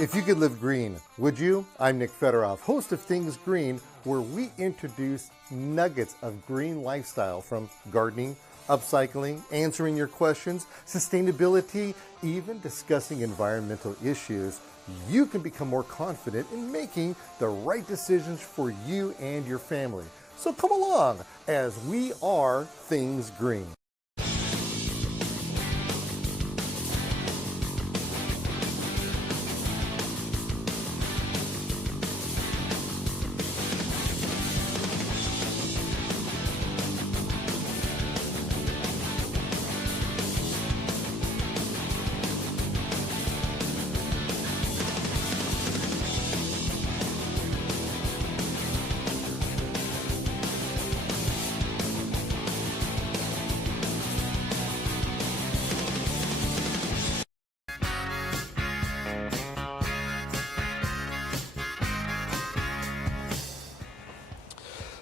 If you could live green, would you? I'm Nick Fedorov, host of Things Green, where we introduce nuggets of green lifestyle from gardening, upcycling, answering your questions, sustainability, even discussing environmental issues. You can become more confident in making the right decisions for you and your family. So come along as we are Things Green.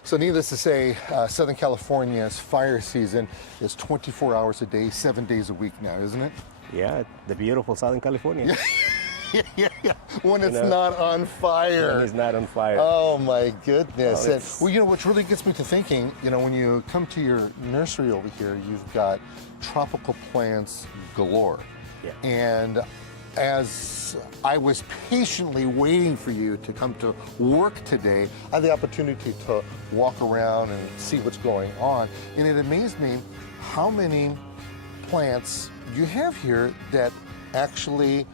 So needless to say, Southern California's fire season is 24 hours a day, 7 days a week now, isn't it? Yeah, the beautiful Southern California. Yeah. When it's not on fire. When it's not on fire. Oh my goodness. Well, And, which really gets me to thinking, when you come to your nursery over here, you've got tropical plants galore. Yeah. And as I was patiently waiting for you to come to work today, I had the opportunity to walk around and see what's going on. And it amazed me how many plants you have here that actually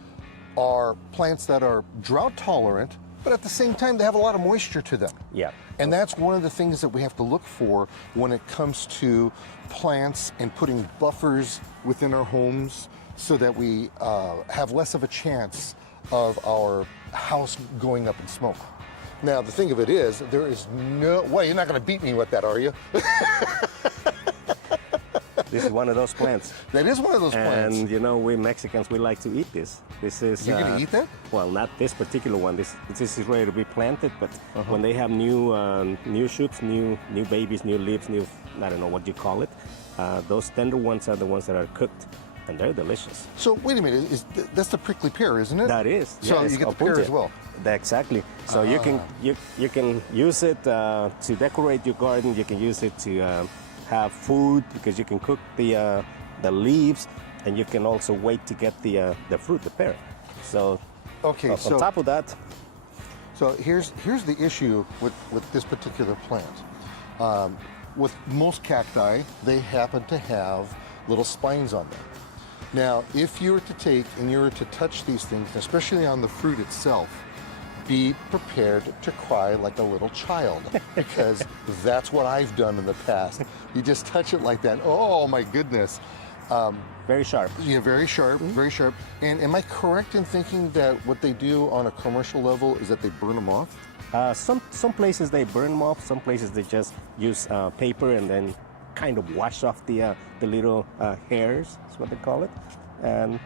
are plants that are drought tolerant, but at the same time, they have a lot of moisture to them. Yeah. And that's one of the things that we have to look for when it comes to plants and putting buffers within our homes so that we have less of a chance of our house going up in smoke. Now, the thing of it is, there is no way, you're not going to beat me with that, are you? This is one of those plants. That is one of those plants. And we Mexicans, we like to eat this. This is. You're going to eat that? Well, not this particular one. This is ready to be planted, but when they have new shoots, new babies, new leaves, I don't know what you call it. Those tender ones are the ones that are cooked, and they're delicious. So wait a minute, that's the prickly pear, isn't it? That is. So yeah, you get the pear as well. Exactly. So you can use it to decorate your garden. You can use it to have food because you can cook the leaves, and you can also wait to get the fruit, the pear. So okay, on top of that. So here's the issue with this particular plant. With most cacti, they happen to have little spines on them. Now, if you were to take and you were to touch these things, especially on the fruit itself, be prepared to cry like a little child, because that's what I've done in the past. You just touch it like that. Oh my goodness. Very sharp. Yeah, very sharp, very sharp. And am I correct in thinking that what they do on a commercial level is that they burn them off? Some places they burn them off. Some places they just use paper and then kind of wash off the little hairs, is what they call it, and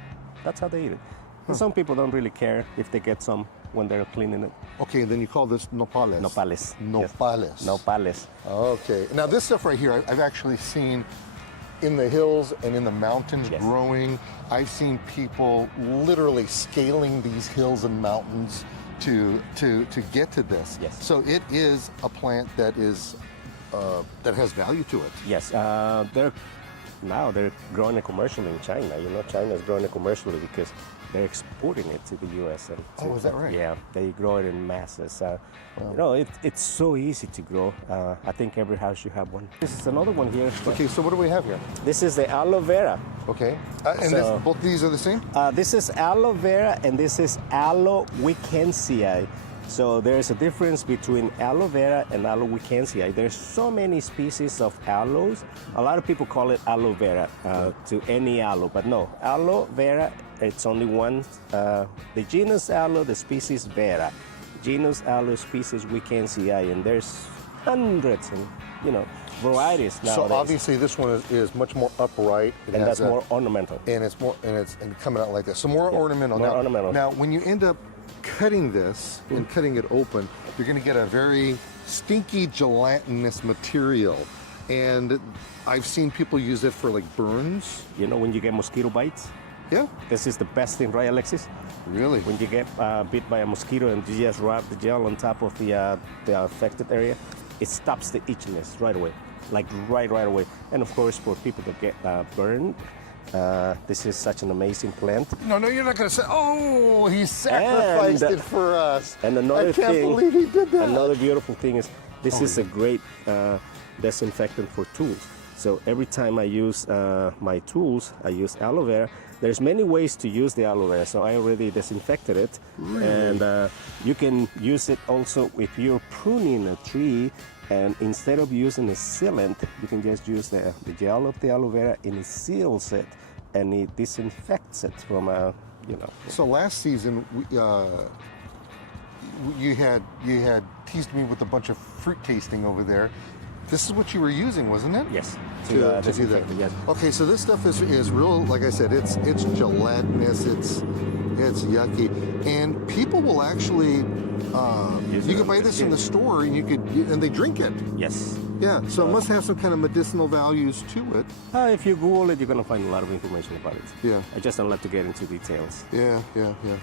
that's how they eat it. And some people don't really care if they get some when they're cleaning it. Okay, then you call this nopales. Nopales. Nopales. Yes. Nopales. Okay. Now this stuff right here, I've actually seen in the hills and in the mountains growing. I've seen people literally scaling these hills and mountains to get to this. Yes. So it is a plant that is that has value to it. Yes. They're growing it commercially in China. China is growing it commercially because they're exporting it to the U.S. Oh, is that right? Yeah, they grow it in masses. It's so easy to grow. I think every house should have one. This is another one here. Okay, so what do we have here? This is the aloe vera. Okay, and both these are the same? This is aloe vera and this is aloe weekensii. So there's a difference between aloe vera and aloe weekensii. There's so many species of aloes. A lot of people call it aloe vera to any aloe, but no, aloe vera, it's only one. The genus aloe, the species vera. Genus aloe, species weekensii, and there's hundreds and varieties nowadays. So obviously this one is much more upright. And that's more ornamental. And it's more and coming out like this. So more ornamental. More ornamental. Now when you end up cutting this and cutting it open, you're going to get a very stinky gelatinous material. And I've seen people use it for like burns. When you get mosquito bites, Yeah. This is the best thing, right, Alexis? Really? When you get bit by a mosquito and you just rub the gel on top of the affected area, it stops the itchiness right away, like right away. And of course, for people that get burned, this is such an amazing plant. No, you're not going to say, oh, he sacrificed it for us. And another I can't thing, believe he did that. Another beautiful thing is this is a great disinfectant for tools. So every time I use my tools, I use aloe vera. There's many ways to use the aloe vera, so I already disinfected it. Really? And you can use it also if you're pruning a tree, and instead of using a sealant, you can just use the gel of the aloe vera, and it seals it, and it disinfects it from So last season, you had teased me with a bunch of fruit tasting over there. This is what you were using, wasn't it? Yes. To do that. Yes. Okay, so this stuff is real. Like I said, it's gelatinous. It's yucky, and people will actually. You can buy this in the store, and they drink it. Yes. Yeah. So it must have some kind of medicinal values to it. If you Google it, you're gonna find a lot of information about it. Yeah. I just don't like to get into details. Yeah.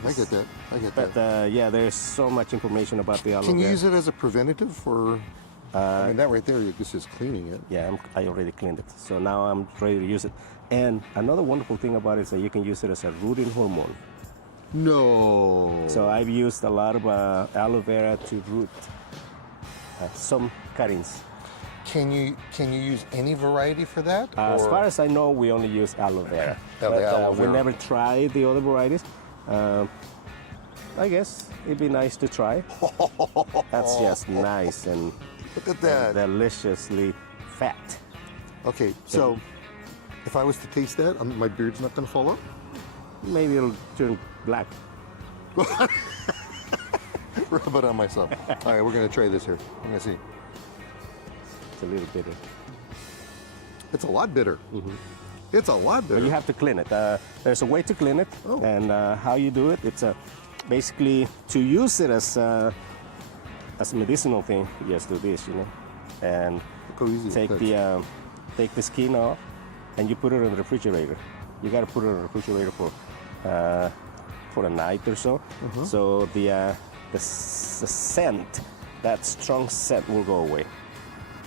I get that. But yeah, there's so much information about the aloe vera. Can you use it as a preventative for? I mean, that right there, this is cleaning it. Yeah, I already cleaned it. So now I'm ready to use it. And another wonderful thing about it is that you can use it as a rooting hormone. No. So I've used a lot of aloe vera to root some cuttings. Can you use any variety for that? As far as I know, we only use aloe vera. We never tried the other varieties. I guess it'd be nice to try. That's just nice and look at that. Deliciously fat. Okay, so if I was to taste that, my beard's not going to fall off? Maybe it'll turn black. Rub it on myself. All right, we're going to try this here. I'm going to see. It's a little bitter. It's a lot bitter. Mm-hmm. It's a lot bitter. But you have to clean it. There's a way to clean it, and how you do it, it's basically to use it as a medicinal thing. You just do this, and take the skin off, and you put it in the refrigerator. You got to put it in the refrigerator for a night or so. Mm-hmm. So the scent, that strong scent, will go away.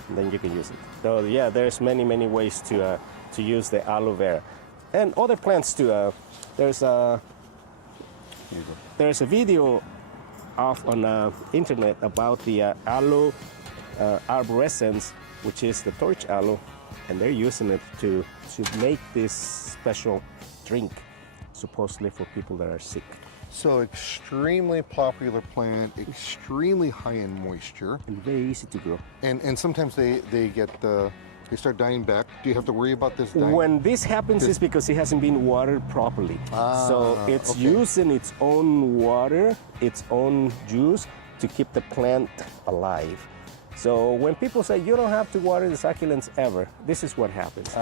And then you can use it. So yeah, there's many ways to use the aloe vera, and other plants too. There's a video off on internet about the aloe arborescens, which is the torch aloe, and they're using it to make this special drink, supposedly for people that are sick. So extremely popular plant, extremely high in moisture, and very easy to grow. And sometimes they start dying back. Do you have to worry about this dying? When this happens, it's because it hasn't been watered properly. So it's using its own water, its own juice to keep the plant alive. So when people say you don't have to water the succulents ever, this is what happens.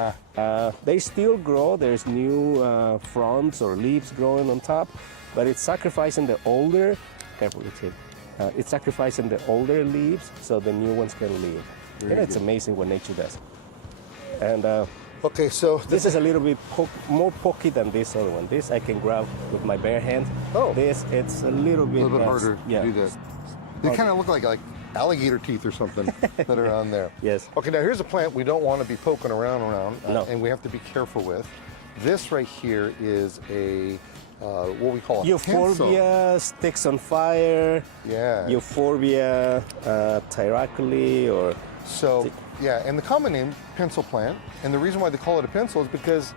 They still grow. There's new fronds or leaves growing on top, but it's sacrificing the older. It's sacrificing the older leaves so the new ones can live. It's amazing what nature does. And okay, so this is a little bit more pokey than this other one. This I can grab with my bare hand. Oh, this it's a little bit harder to do that. They kind of look like alligator teeth or something that are on there. Yes. Okay, now here's a plant we don't want to be poking around, no. And we have to be careful with. This right here is a what we call a Euphorbia pencil. sticks on fire. Yeah. Euphorbia tyracoli or. So yeah, and the common name pencil plant, and the reason why they call it a pencil is because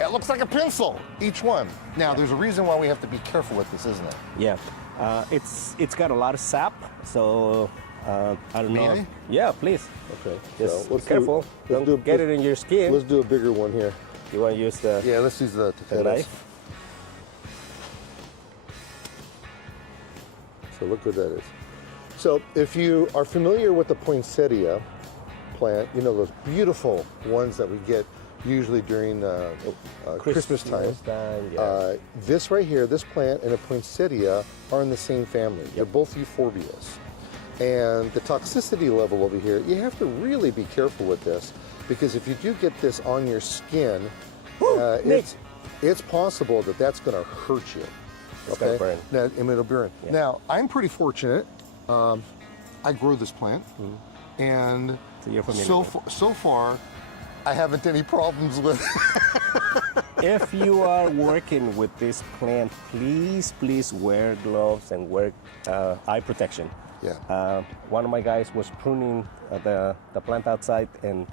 it looks like a pencil, each one. Now there's a reason why we have to be careful with this, isn't it? Yeah. It's got a lot of sap, so I don't know. May I? Yeah, please. Okay. Just So be careful. Don't get it in your skin. Let's do a bigger one here. You want to use the let's use the knife. So look what that is. So if you are familiar with the poinsettia plant, you know those beautiful ones that we get usually during Christmas time. Yeah. This right here, this plant and a poinsettia are in the same family. They're both euphorbias. And the toxicity level over here, you have to really be careful with this, because if you do get this on your skin, it's possible that that's going to hurt you. It's gonna burn. Now, and it'll burn. Yeah. Now, I'm pretty fortunate. I grow this plant, and So you're familiar so far, I haven't any problems with it. If you are working with this plant, please wear gloves and wear eye protection. Yeah. One of my guys was pruning the plant outside, and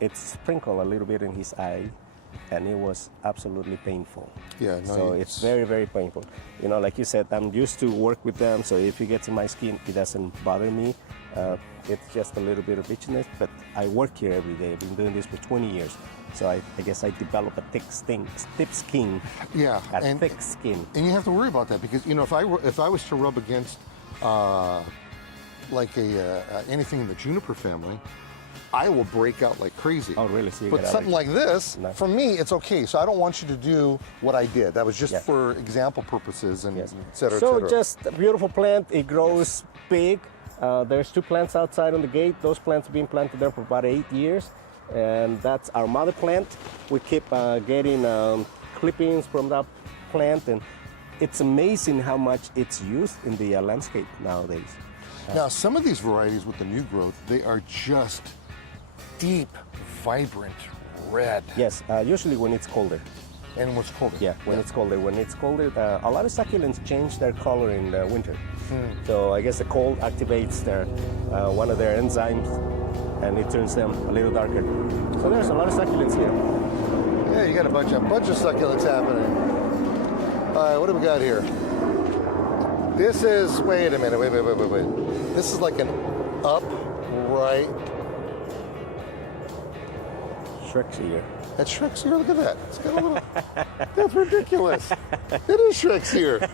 it sprinkled a little bit in his eye, and it was absolutely painful. Yeah, no, so it's very, very painful. You know, like you said, I'm used to work with them, so if it gets in my skin, it doesn't bother me. It's just a little bit of itchiness, but I work here every day. I've been doing this for 20 years, so I guess I develop a thick skin. Yeah, Thick skin. And you have to worry about that because, you know, if I was to rub against like anything in the juniper family, I will break out like crazy. Oh, really? So but something like this, No. for me, it's okay. So I don't want you to do what I did. That was just Yeah. for example purposes and Yes. et cetera, et So cetera. just a beautiful plant. It grows big. There's 2 plants outside on the gate. Those plants have been planted there for about 8 years. And that's our mother plant. We keep getting clippings from that plant. And it's amazing how much it's used in the landscape nowadays. Now, some of these varieties with the new growth, they are just deep, vibrant red. Yes, usually when it's colder. And what's colder? Yeah, when it's colder. When it's colder, a lot of succulents change their color in the winter. So I guess the cold activates their one of their enzymes, and it turns them a little darker. So there's a lot of succulents here. Yeah, you got a bunch of succulents happening. All right, what do we got here? This is, wait a minute, wait. This is like an upright, Shrek's ear. that's Shrek's ear, look at that. It's got a little, that's ridiculous. It is Shrek's ear.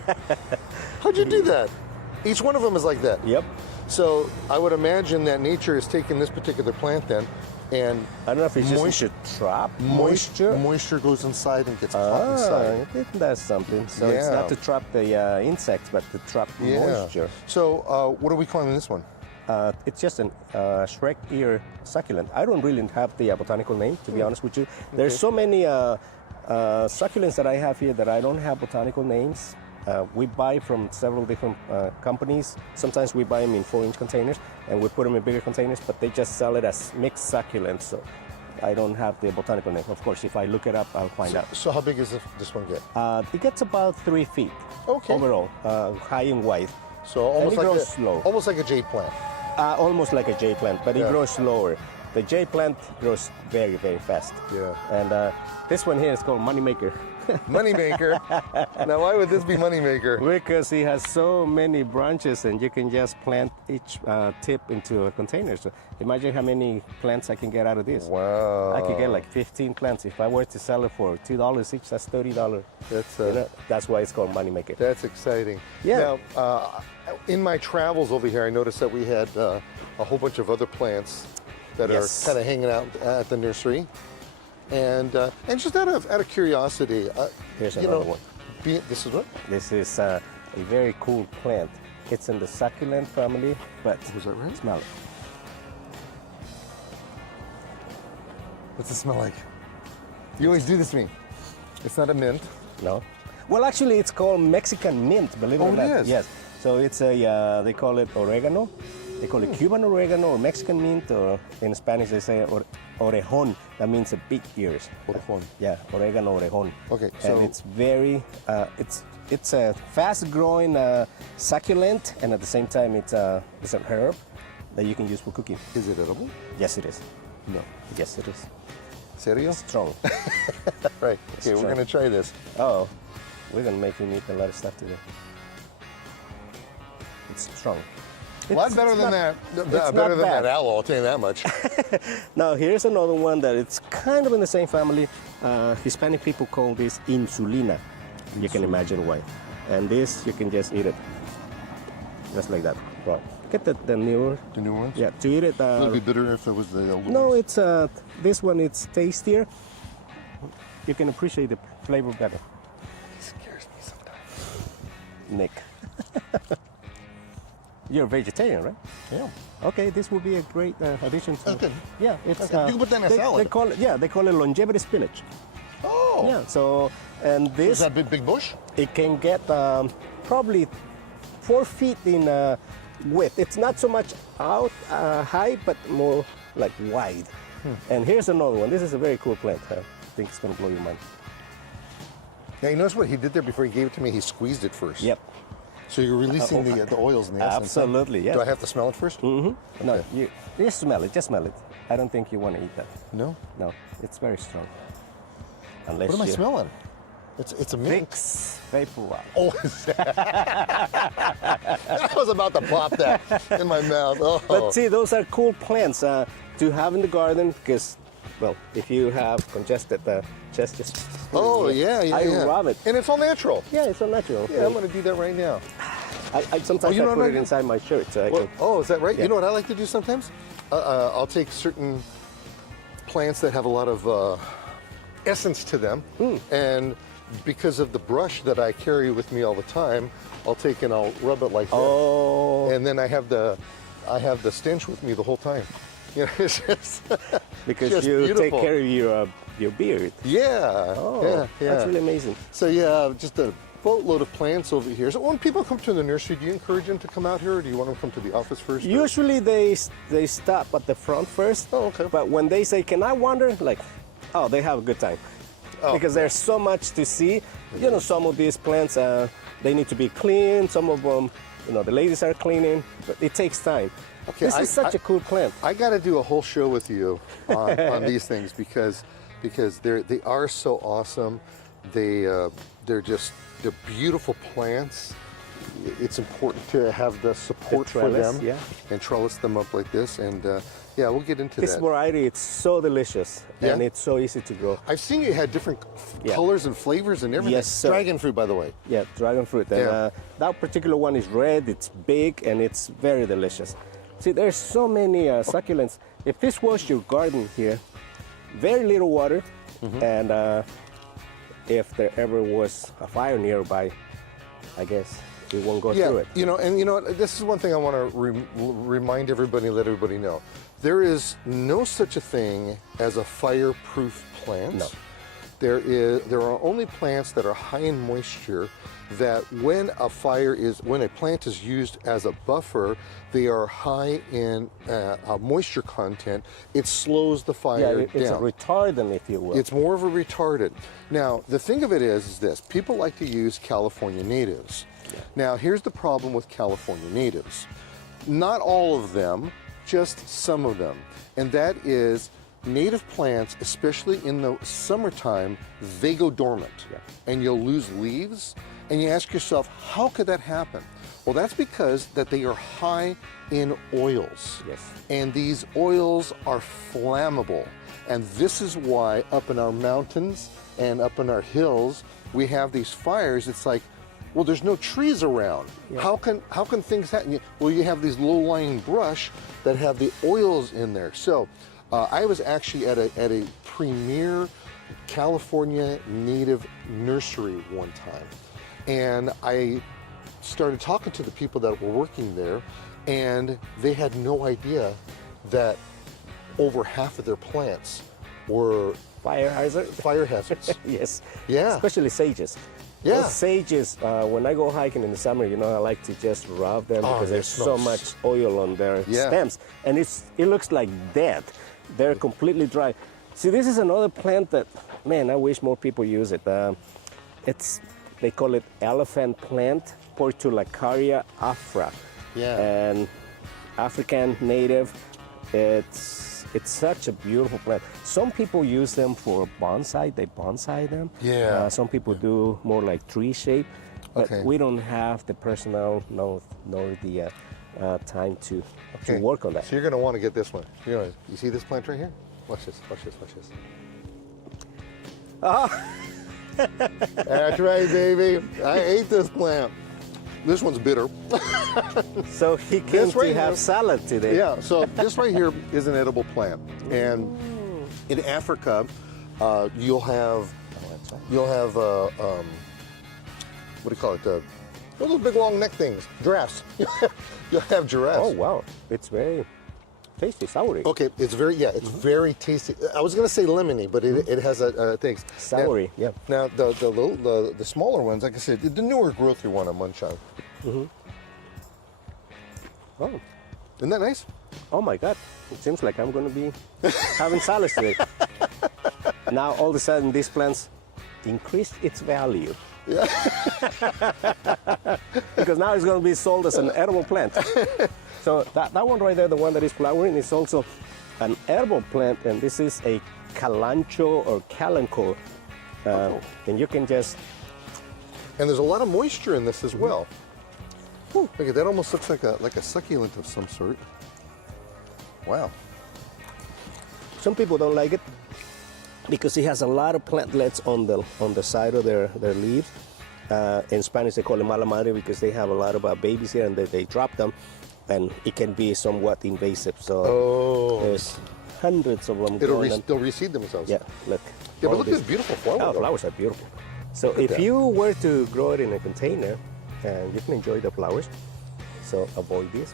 How'd you do that? Each one of them is like that. Yep. So I would imagine that nature has taken this particular plant then, and I don't know if it's just to trap moisture. Moisture goes inside and gets caught inside. It does something. So it's Yeah. not to trap the insects, but to trap moisture. So what are we calling this one? It's just an Shrek ear succulent. I don't really have the botanical name, to be honest with you. There's so many succulents that I have here that I don't have botanical names. We buy from several different companies. Sometimes we buy them in 4-inch containers, and we put them in bigger containers, but they just sell it as mixed succulents. So I don't have the botanical name. Of course, if I look it up, I'll find out. So how big does this one get? It gets about 3 feet overall, high and wide. So almost it like grows slow. almost like a jade plant. Almost like a J plant, but it grows slower. The J plant grows very, very fast. Yeah. And this one here is called Moneymaker. Moneymaker. Now, why would this be moneymaker? Because it has so many branches, and you can just plant each tip into a container. So imagine how many plants I can get out of this. Wow. I could get like 15 plants. If I were to sell it for $2 each, that's $30. That's why it's called Moneymaker. That's exciting. Yeah. Now, in my travels over here, I noticed that we had a whole bunch of other plants that Yes. are kind of hanging out at the nursery. And just out of curiosity, Here's you another know, one. this is what? This is a very cool plant. It's in the succulent family, but Was that right? smell it. What's it smell like? You always do this to me. It's not a mint. No. Well, actually, it's called Mexican mint, believe it or it not. is? Yes. So it's a, they call it oregano. They call it Cuban oregano or Mexican mint, or in Spanish they say orejon. That means a big ears. Orejon. Yeah, oregano, orejon. Okay, so- and it's very, it's a fast-growing succulent, and at the same time, it's an herb that you can use for cooking. Is it edible? Yes, it is. No. Yes, it is. Serio? Strong. Right. Okay, we're try. going to try this. Oh, we're gonna make you eat a lot of stuff today. It's strong. A lot It's- better it's than not- that. it's Better not than bad. that aloe, I'll tell you that much. Now here's another one that it's kind of in the same family. Hispanic people call this insulina. You can imagine why. And this, you can just eat it. Just like that. Right. Get the newer. The new ones? Yeah, to eat it. It would be bitter if it was the old No, ones. it's this one. It's tastier. You can appreciate the flavor better. It scares me sometimes. Nick, you're a vegetarian, right? Yeah. Okay, this would be a great addition to. Okay. Yeah, it's. Okay. You can put that in a they salad. call it. Yeah, they call it longevity spinach. Oh. Yeah, so And Is this, that a big bush? it can get probably 4 feet in width. It's not so much out high, but more like wide. And here's another one. This is a very cool plant. I think it's going to blow your mind. Yeah, you notice what he did there before he gave it to me? He squeezed it first. Yep. So you're releasing the oils and the essence. Huh? Absolutely, yes. Do I have to smell it first? Mm-hmm. No, you just smell it. Just smell it. I don't think you want to eat that. No? No, it's very strong. Unless What am I you smelling? It's a mint. Vicks Vapor Rub. Oh, is that? I was about to pop that in my mouth. Oh. But see, those are cool plants to have in the garden because, well, if you have congested chest, just Oh, yeah. I yeah. love it. And it's all natural. Yeah, it's all natural. Yeah, I'm going to do that right now. I sometimes you know I what put I it do? inside my shirt. So I Well, can, oh, is that right? Yeah. You know what I like to do sometimes? I'll take certain plants that have a lot of essence to them, and because of the brush that I carry with me all the time, I'll take and I'll rub it like this. oh, And then I have the stench with me the whole time. You know, it's just because just you beautiful. take care of your beard. Yeah. Oh, yeah. that's really amazing. So yeah, just a boatload of plants over here. So when people come to the nursery, do you encourage them to come out here, or do you want them to come to the office first? or- Usually they stop at the front first. Oh, okay. But when they say, "Can I wander?" Like, oh, they have a good time. Oh, Because there's so much to see. You know, some of these plants, they need to be cleaned. Some of them, you know, the ladies are cleaning, but it takes time. Okay, This is such a cool plant. I got to do a whole show with you on these things because they are so awesome. They're beautiful plants. It's important to have the support for trellis, them yeah. and trellis them up like this. And yeah, we'll get into This that. variety, it's so delicious Yeah? and it's so easy to grow. I've seen you had different Yeah. colors and flavors and everything. Yes, sir. Dragon fruit, by the way. Yeah, dragon fruit. And Yeah. that particular one is red, it's big, and it's very delicious. See, there's so many succulents. If this was your garden here, very little water, Mm-hmm. and if there ever was a fire nearby, I guess it won't go through it. You know, this is one thing I want to remind everybody, let everybody know. There is no such a thing as a fireproof plant. No. There are only plants that are high in moisture that when a plant is used as a buffer, they are high in moisture content. It slows the fire It's down. a retardant, if you will. It's more of a retardant. Now, the thing of it is this. People like to use California natives. Yeah. Now, here's the problem with California natives. Not all of them, just some of them. And that is native plants, especially in the summertime, they go dormant. Yeah. And you'll lose leaves. And you ask yourself, how could that happen? Well, that's because that they are high in oils. Yes. And these oils are flammable. And this is why up in our mountains and up in our hills, we have these fires. It's like, well, there's no trees around. Yeah. How can things happen? Well, you have these low-lying brush that have the oils in there. So I was actually at a premier California native nursery one time. And I started talking to the people that were working there, and they had no idea that over half of their plants were Fire hazard? fire hazards. Yes. Yeah. Especially sages. Yeah. Those sages, when I go hiking in the summer, you know, I like to just rub them Oh, because they there's smell so much oil on their Yeah. stems. And it looks like dead. They're completely dry. See, this is another plant that, man, I wish more people use it. They call it elephant plant, Portulacaria afra. Yeah. And African native, it's such a beautiful plant. Some people use them for bonsai, they bonsai them. Yeah. Some people do more like tree shape, but Okay. we don't have the personnel nor the time to work on that. So you're going to want to get this one. You see this plant right here? Watch this, watch this, watch this. That's right, baby. I ate this plant. This one's bitter. So he came This right to have here- salad today. Yeah, so this right here is an edible plant. And in Africa, you'll have, what do you call it? Those big long neck things, giraffes. You'll have giraffes. Oh wow, it's very tasty, soury. Okay, it's very, it's very tasty. I was gonna say lemony, but it has a thing. Soury, yeah. Now the smaller ones, like I said, the newer growth you want to munch on. Oh. Isn't that nice? Oh my God, it seems like I'm gonna be having salads today. Now all of a sudden these plants increased its value. Yeah. Because now it's gonna be sold as an edible plant. So that one right there, the one that is flowering, is also an edible plant, and this is a calancho or calanco. And you can just... And there's a lot of moisture in this as well. Look at that, almost looks like a succulent of some sort. Wow. Some people don't like it because it has a lot of plantlets on the side of their leaves. In Spanish they call it mala madre because they have a lot of babies here and they drop them, and it can be somewhat invasive. So there's hundreds of them. They'll reseed themselves. Yeah, look. Yeah, but look at this beautiful flower. Oh, flowers are beautiful. So if you were to grow it in a container, you can enjoy the flowers. So avoid this.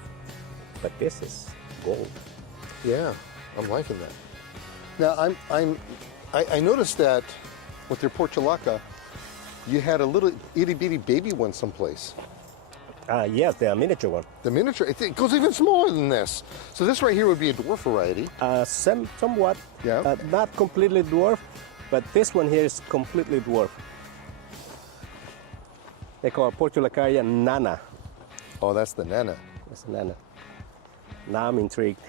But this is gold. Yeah, I'm liking that. Now I noticed that with your portulaca, you had a little itty bitty baby one someplace. Yes, the miniature one. The miniature, it goes even smaller than this. So this right here would be a dwarf variety. Somewhat. Yeah. Not completely dwarf, but this one here is completely dwarf. They call it Portulacaria nana. Oh, that's the nana. That's nana. Now I'm intrigued.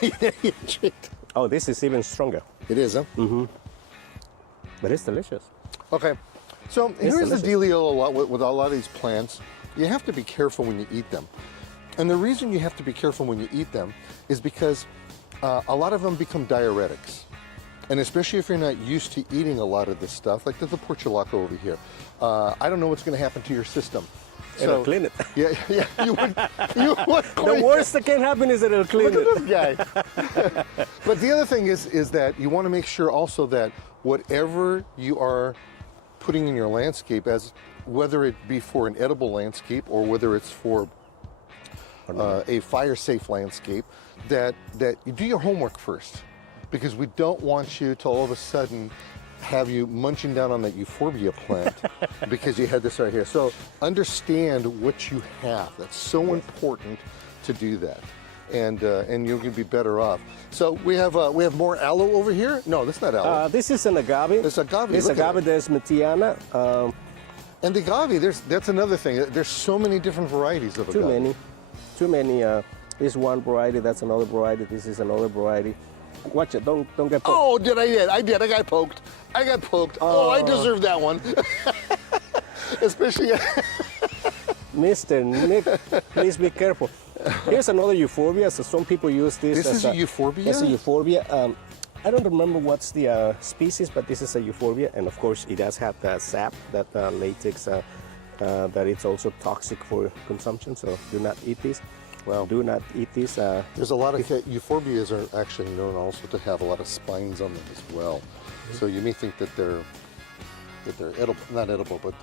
Intrigued. Oh, this is even stronger. It is, huh? Mm-hmm. But it's delicious. Okay. So here's delicious. the dealio with a lot of these plants. You have to be careful when you eat them. And the reason you have to be careful when you eat them is because a lot of them become diuretics. And especially if you're not used to eating a lot of this stuff, like the portulaca over here. I don't know what's going to happen to your system. It'll clean it. Yeah, you would The worst that can happen is that it'll clean Look it. at this guy. But the other thing is that you want to make sure also that whatever you are putting in your landscape, as whether it be for an edible landscape or whether it's for a fire-safe landscape, that you do your homework first, because we don't want you to all of a sudden have you munching down on that euphorbia plant because you had this right here. So understand what you have. That's so important to do that, and you're going to be better off. So we have more aloe over here. No, that's not aloe. This is an agave. It's agave. It's agave. There's Metiana. And the agave, that's another thing. There's so many different varieties of agave. Too many. This one variety. That's another variety. This is another variety. Watch it. Don't get poked. Oh, I did. I got poked. Oh, I deserve that one. Especially. Mr. Nick, please be careful. Here's another euphorbia. So some people use this. This is a euphorbia? It's a euphorbia. I don't remember what's the species, but this is a euphorbia, and of course it does have that sap, that latex, that it's also toxic for consumption. So do not eat this. Well, do not eat this. There's a lot of euphorbias are actually known also to have a lot of spines on them as well. So you may think that they're edible, not edible, but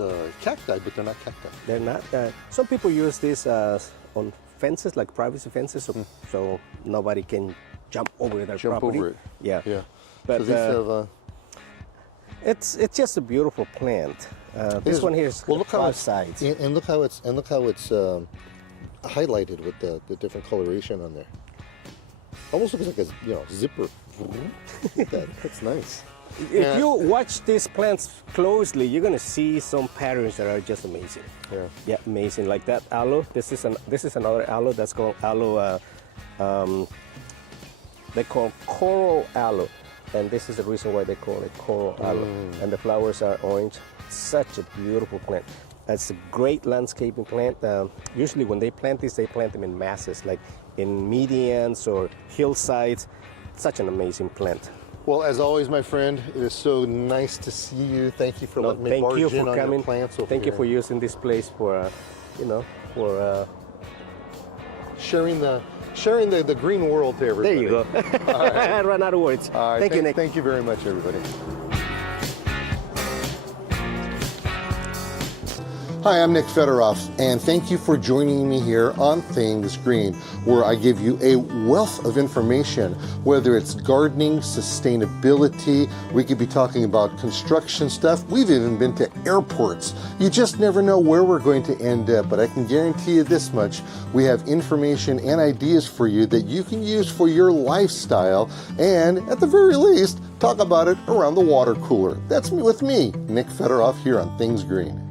cacti, but they're not cacti. They're not. Some people use this on fences, like privacy fences, so nobody can jump over their property. Over it. Yeah. But so these have, it's just a beautiful plant. This one here is five sides. And look how it's highlighted with the different coloration on there. Almost looks like a zipper. That's nice. If you watch these plants closely, you're gonna see some patterns that are just amazing. Yeah, amazing. Like that aloe. This is another aloe that's called aloe. They call coral aloe, and this is the reason why they call it coral aloe. And the flowers are orange. Such a beautiful plant. It's a great landscaping plant. Usually when they plant this, they plant them in masses, like in medians or hillsides. Such an amazing plant. Well, as always, my friend, it is so nice to see you. Thank you for letting me barge in on your plants over Thank you here. for using this place for, for sharing the green world to everybody. There you go. Right. I ran out of words. All right. Thank you, Nick. Thank you very much, everybody. Hi, I'm Nick Federoff, and thank you for joining me here on Things Green, where I give you a wealth of information, whether it's gardening, sustainability, we could be talking about construction stuff, we've even been to airports. You just never know where we're going to end up, but I can guarantee you this much, we have information and ideas for you that you can use for your lifestyle, and at the very least, talk about it around the water cooler. That's me with me, Nick Federoff, here on Things Green.